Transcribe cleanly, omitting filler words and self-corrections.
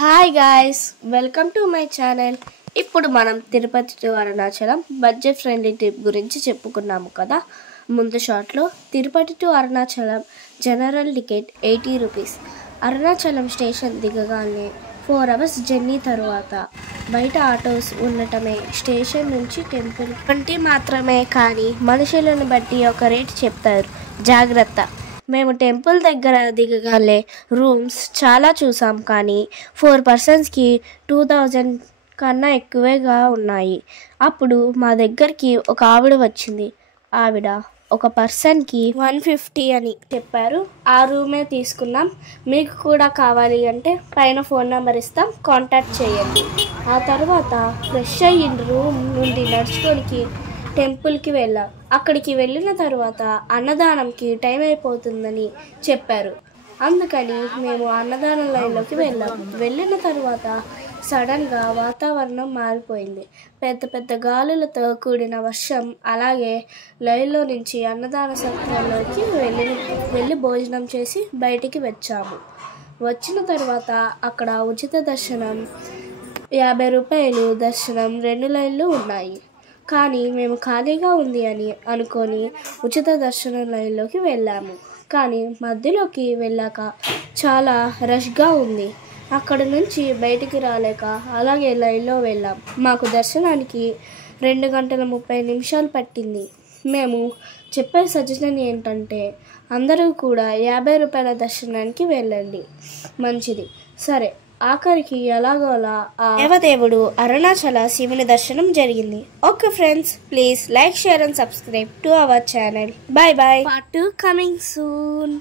Hi guys, welcome to my channel. ఇప్పుడు మనం Tirupati to Arunachalam budget friendly trip గురించి చెప్పుకున్నాము కదా. ముందు షాట్లో Tirupati to Arunachalam general ticket 80 rupees. Arunachalam station దిగగానే 4 అవర్స్ జర్నీ తర్వాత బయట ఆటోస్ ఉండటమే. స్టేషన్ నుంచి టెంపుల్ 20 మాత్రమే, కానీ మనుషులను బట్టి ఒక రేట్ చెప్తారు, జాగ్రత్త. మేము టెంపుల్ దగ్గర దిగగానే రూమ్స్ చాలా చూసాం, కానీ 4 పర్సన్స్కి 2000 కన్నా ఎక్కువగా ఉన్నాయి. అప్పుడు మా దగ్గరికి ఒక ఆవిడ వచ్చింది. ఆవిడ ఒక పర్సన్కి 150 అని చెప్పారు. ఆ రూమే తీసుకున్నాం. మీకు కూడా కావాలి అంటే పైన ఫోన్ నెంబర్ ఇస్తాం, కాంటాక్ట్ చేయండి. ఆ తర్వాత ఫ్రెష్ అయిన రూమ్ నుండి నడుచుకోనికి టెంపుల్కి వెళ్ళాం. అక్కడికి వెళ్ళిన తర్వాత అన్నదానంకి టైం అయిపోతుందని చెప్పారు. అందుకని మేము అన్నదానం లైన్లోకి వెళ్ళిన తర్వాత సడన్గా వాతావరణం మారిపోయింది. పెద్ద పెద్ద గాలులతో కూడిన వర్షం. అలాగే లైన్లో నుంచి అన్నదాన సత్రంలోకి వెళ్ళి భోజనం చేసి బయటికి వచ్చాము. వచ్చిన తర్వాత అక్కడ ఉచిత దర్శనం 50 రూపాయలు దర్శనం 2 లైన్లు ఉన్నాయి. కానీ మేము ఖాళీగా ఉంది అని అనుకొని ఉచిత దర్శనం లైన్లోకి వెళ్ళాము. కానీ మధ్యలోకి వెళ్ళాక చాలా రష్గా ఉంది. అక్కడ నుంచి బయటికి రాలేక అలాగే లైన్లో వెళ్ళాం. మాకు దర్శనానికి 2 గంటల 30 నిమిషాలు పట్టింది. మేము చెప్పే సజెషన్ ఏంటంటే అందరూ కూడా 50 రూపాయల దర్శనానికి వెళ్ళండి, మంచిది. సరే, ఆఖరికి ఎలాగోలా ఆ దేవదేవుడు అరుణాచల శివుని దర్శనం జరిగింది. Okay friends, please like, share and subscribe to our channel. By by. Part 2 coming soon.